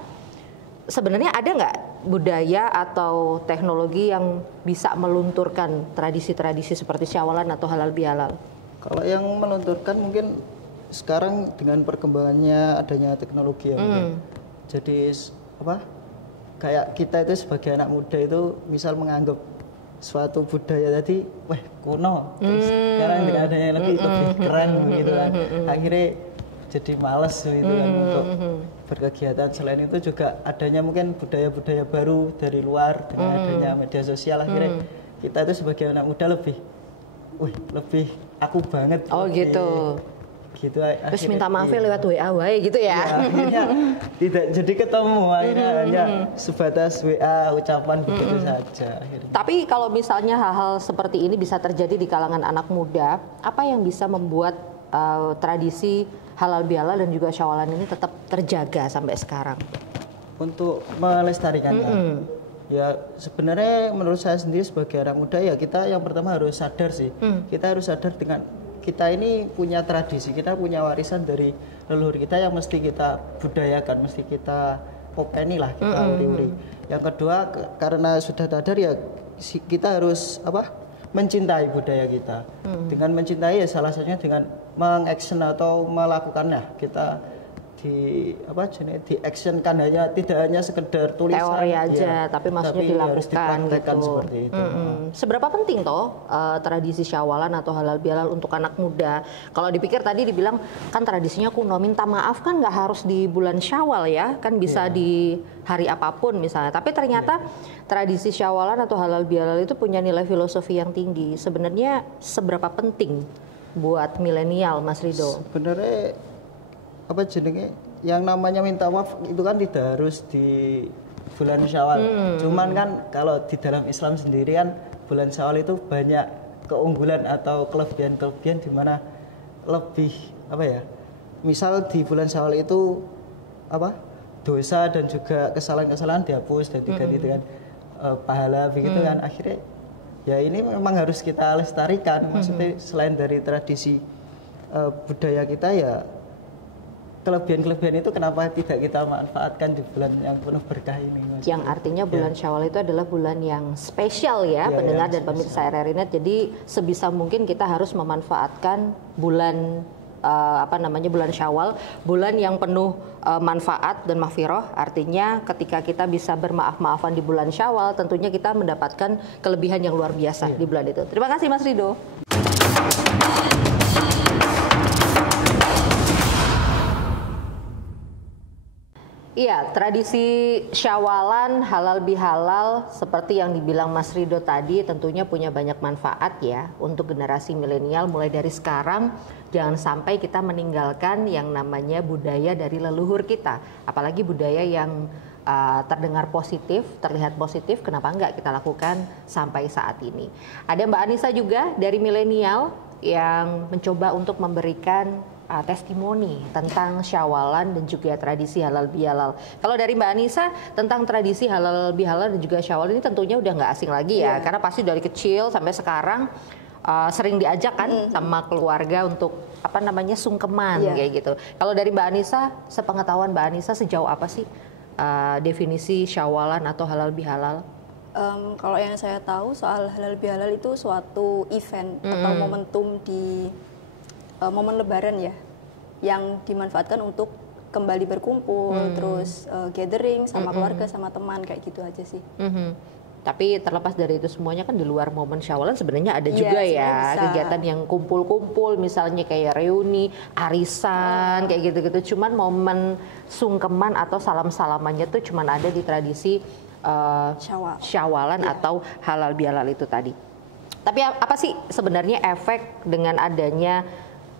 Sebenarnya ada nggak budaya atau teknologi yang bisa melunturkan tradisi-tradisi seperti syawalan atau halal bihalal? Kalau yang melunturkan mungkin sekarang dengan perkembangannya adanya teknologi ya. Jadi kayak kita itu sebagai anak muda itu misal menganggap suatu budaya tadi wah kuno, terus sekarang dengan adanya lebih keren begitu kan. Akhirnya jadi males gitu kan untuk berkegiatan. Selain itu juga adanya mungkin budaya-budaya baru dari luar dengan adanya media sosial, akhirnya kita itu sebagai anak muda lebih aku banget. Oh gitu. Terus minta maafnya lewat WA wae gitu ya. Akhirnya tidak jadi ketemu, akhirnya hanya sebatas WA ucapan begitu saja akhirnya. Tapi kalau misalnya hal-hal seperti ini bisa terjadi di kalangan anak muda, apa yang bisa membuat tradisi halal bihalal dan juga syawalan ini tetap terjaga sampai sekarang? Untuk melestarikannya, ya sebenarnya menurut saya sendiri sebagai anak muda ya kita yang pertama harus sadar sih. Kita harus sadar dengan kita ini punya tradisi, kita punya warisan dari leluhur kita yang mesti kita budayakan, mesti kita openi lah, kita uri-uri. Yang kedua karena sudah sadar ya kita harus mencintai budaya kita. Dengan mencintai ya salah satunya dengan mengaction atau melakukannya. Kita di actionkan, tidak hanya sekedar tulisan teori aja, tapi maksudnya dilakukan gitu. Seperti itu. Seberapa penting tradisi syawalan atau halal bihalal untuk anak muda? Kalau dipikir tadi dibilang kan tradisinya kuno, minta maaf kan nggak harus di bulan Syawal ya, kan bisa di hari apapun misalnya. Tapi ternyata tradisi syawalan atau halal bihalal itu punya nilai filosofi yang tinggi. Sebenarnya seberapa penting buat milenial, Mas Rido? Sebenarnya yang namanya minta maaf itu kan tidak harus di bulan Syawal. Cuman kan kalau di dalam Islam sendiri kan bulan Syawal itu banyak keunggulan atau kelebihan-kelebihan di mana lebih misal di bulan Syawal itu dosa dan juga kesalahan-kesalahan dihapus dan diganti dengan pahala begitu kan. Akhirnya ya ini memang harus kita lestarikan. Maksudnya selain dari tradisi budaya kita ya kelebihan-kelebihan itu kenapa tidak kita manfaatkan di bulan yang penuh berkah ini, Mas? Yang artinya bulan Syawal itu adalah bulan yang spesial ya, pendengar dan pemirsa RRI Net. Jadi sebisa mungkin kita harus memanfaatkan bulan bulan Syawal, bulan yang penuh manfaat dan maghfirah. Artinya ketika kita bisa bermaaf-maafan di bulan Syawal, tentunya kita mendapatkan kelebihan yang luar biasa di bulan itu. Terima kasih Mas Rido. Iya, tradisi syawalan, halal bihalal seperti yang dibilang Mas Rido tadi tentunya punya banyak manfaat ya untuk generasi milenial. Mulai dari sekarang jangan sampai kita meninggalkan yang namanya budaya dari leluhur kita. Apalagi budaya yang terdengar positif, terlihat positif, kenapa enggak kita lakukan sampai saat ini. Ada Mbak Anissa juga dari milenial yang mencoba untuk memberikan testimoni tentang syawalan dan juga tradisi halal bihalal. Kalau dari Mbak Anissa tentang tradisi halal bihalal dan juga syawal ini tentunya udah nggak asing lagi ya, karena pasti dari kecil sampai sekarang sering diajak kan sama keluarga untuk sungkeman kayak gitu. Kalau dari Mbak Anissa, sepengetahuan Mbak Anissa sejauh apa sih definisi syawalan atau halal bihalal? Kalau yang saya tahu soal halal bihalal itu suatu event atau momentum di momen Lebaran ya, yang dimanfaatkan untuk kembali berkumpul, terus gathering sama keluarga, sama teman, kayak gitu aja sih. Tapi terlepas dari itu semuanya kan di luar momen Syawalan sebenarnya ada juga ya kegiatan yang kumpul-kumpul, misalnya kayak reuni, arisan, kayak gitu-gitu. Cuman momen sungkeman atau salam-salamannya tuh cuman ada di tradisi Syawalan atau halal bihalal itu tadi. Tapi apa sih sebenarnya efek dengan adanya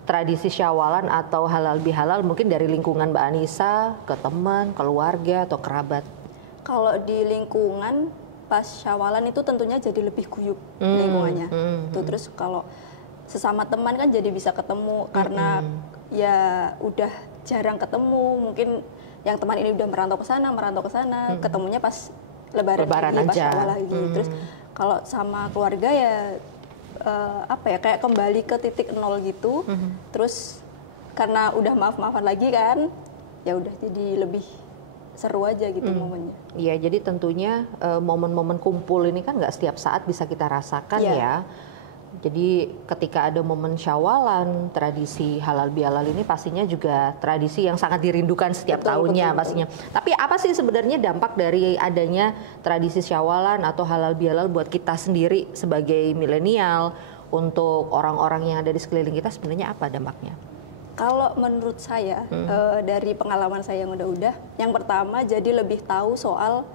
tradisi Syawalan atau halal bihalal mungkin dari lingkungan Mbak Anissa ke teman, keluarga atau kerabat? Kalau di lingkungan pas Syawalan itu tentunya jadi lebih guyup lingkungannya. Terus kalau sesama teman kan jadi bisa ketemu karena ya udah jarang ketemu. Mungkin yang teman ini udah merantau ke sana, ketemunya pas Lebaran lagi, pas Syawal lagi. Terus kalau sama keluarga ya kayak kembali ke titik nol gitu. Terus karena udah maaf-maafan lagi kan, ya udah jadi lebih seru aja gitu momennya. Iya, jadi tentunya momen-momen kumpul ini kan nggak setiap saat bisa kita rasakan ya. Jadi ketika ada momen Syawalan, tradisi halal bihalal ini pastinya juga tradisi yang sangat dirindukan setiap tahunnya pastinya. Tapi apa sih sebenarnya dampak dari adanya tradisi Syawalan atau halal bihalal buat kita sendiri sebagai milenial, untuk orang-orang yang ada di sekeliling kita sebenarnya apa dampaknya? Kalau menurut saya, dari pengalaman saya yang udah, yang pertama jadi lebih tahu soal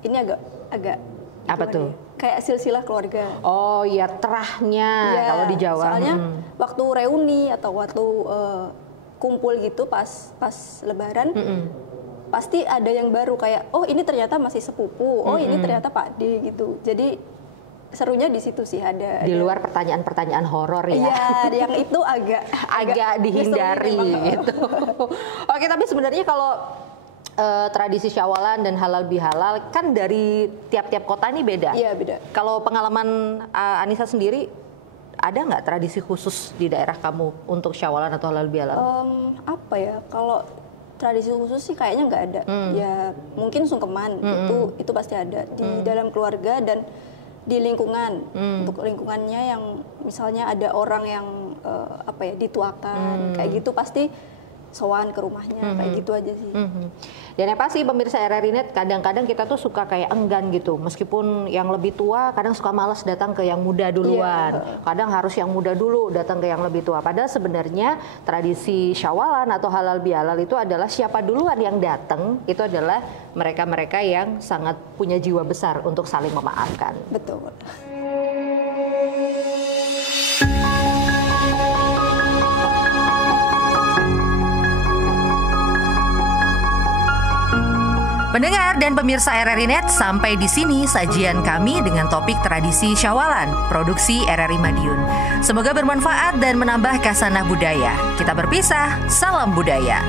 ini agak apa tuh? Kayak silsilah keluarga. Oh iya, terahnya kalau di Jawa. Soalnya waktu reuni atau waktu kumpul gitu pas Lebaran, pasti ada yang baru kayak, oh ini ternyata masih sepupu, oh ini ternyata Pak D gitu. Jadi serunya di situ sih ada di luar pertanyaan-pertanyaan horor ya. Iya, yang itu agak dihindari gitu. Oke, tapi sebenarnya kalau tradisi Syawalan dan halal bihalal kan dari tiap-tiap kota ini beda. Iya, beda. Kalau pengalaman Anissa sendiri, ada nggak tradisi khusus di daerah kamu untuk Syawalan atau halal bihalal? Apa ya? Kalau tradisi khusus sih kayaknya nggak ada. Ya mungkin sungkeman itu pasti ada di dalam keluarga dan di lingkungan. Untuk lingkungannya yang misalnya ada orang yang dituakan kayak gitu, pasti sowan ke rumahnya, kayak gitu aja sih. Dan yang pasti pemirsa RRI Net, kadang-kadang kita tuh suka kayak enggan gitu, meskipun yang lebih tua kadang suka malas datang ke yang muda duluan, kadang harus yang muda dulu datang ke yang lebih tua. Padahal sebenarnya tradisi Syawalan atau halal bihalal itu adalah siapa duluan yang datang, itu adalah mereka-mereka yang sangat punya jiwa besar untuk saling memaafkan. Betul. Pendengar dan pemirsa RRI Net, sampai di sini sajian kami dengan topik tradisi Syawalan, produksi RRI Madiun. Semoga bermanfaat dan menambah khasanah budaya. Kita berpisah, salam budaya.